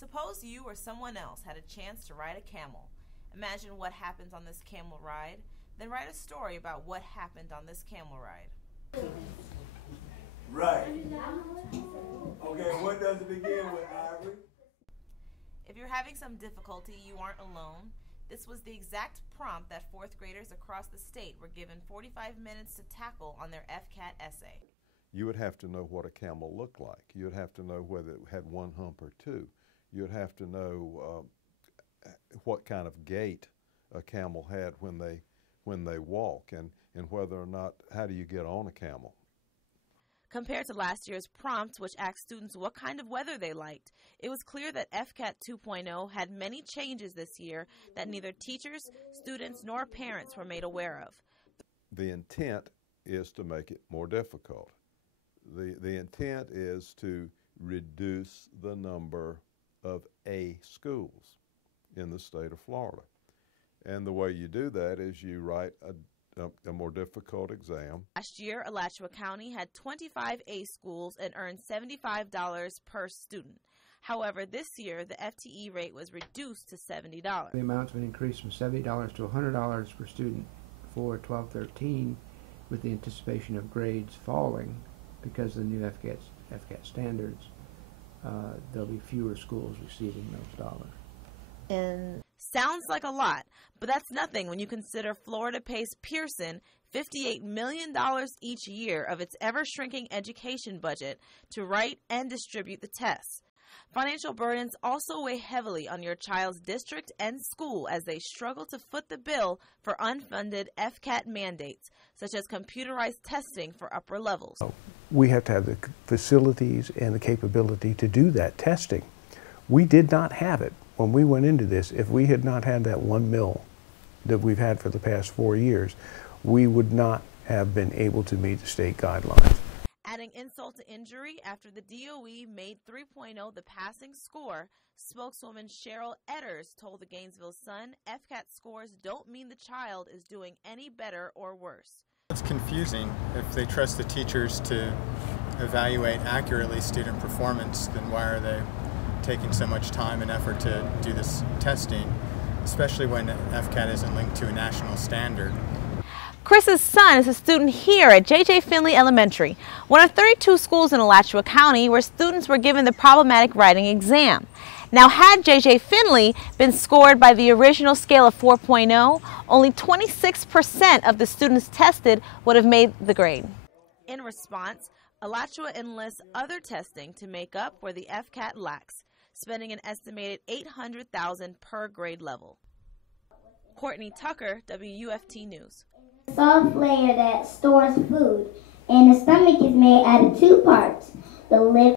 Suppose you or someone else had a chance to ride a camel. Imagine what happens on this camel ride, then write a story about what happened on this camel ride. Right. Okay, what does it begin with, Ivory? If you're having some difficulty, you aren't alone. This was the exact prompt that fourth graders across the state were given 45 minutes to tackle on their Fcat essay. You would have to know what a camel looked like. You would have to know whether it had one hump or two. You would have to know what kind of gait a camel had when they walk, and whether or not, how do you get on a camel. Compared to last year's prompt, which asked students what kind of weather they liked, it was clear that Fcat 2.0 had many changes this year that neither teachers, students, nor parents were made aware of. The intent is to make it more difficult. The intent is to reduce the number of A schools in the state of Florida. And the way you do that is you write a more difficult exam. Last year, Alachua County had 25 A schools and earned $75 per student. However, this year, the FTE rate was reduced to $70. The amount's been increased from $70 to $100 per student for 12-13, with the anticipation of grades falling because of the new FCAT standards. There'll be fewer schools receiving those dollars. And sounds like a lot, but that's nothing when you consider Florida pays Pearson $58 million each year of its ever-shrinking education budget to write and distribute the tests. Financial burdens also weigh heavily on your child's district and school as they struggle to foot the bill for unfunded Fcat mandates, such as computerized testing for upper levels. We have to have the facilities and the capability to do that testing. We did not have it when we went into this. If we had not had that $1 million that we've had for the past 4 years, we would not have been able to meet the state guidelines. Adding insult to injury, after the DOE made 3.0 the passing score, spokeswoman Cheryl Edders told the Gainesville Sun Fcat scores don't mean the child is doing any better or worse. It's confusing. If they trust the teachers to evaluate accurately student performance, then why are they taking so much time and effort to do this testing, especially when Fcat isn't linked to a national standard? Chris's son is a student here at J.J. Finley Elementary, one of 32 schools in Alachua County where students were given the problematic writing exam. Now, had J.J. Finley been scored by the original scale of 4.0, only 26% of the students tested would have made the grade. In response, Alachua enlists other testing to make up where the Fcat lacks, spending an estimated $800,000 per grade level. Courtney Tucker, WUFT News. Soft layer that stores food, and the stomach is made out of two parts, the liver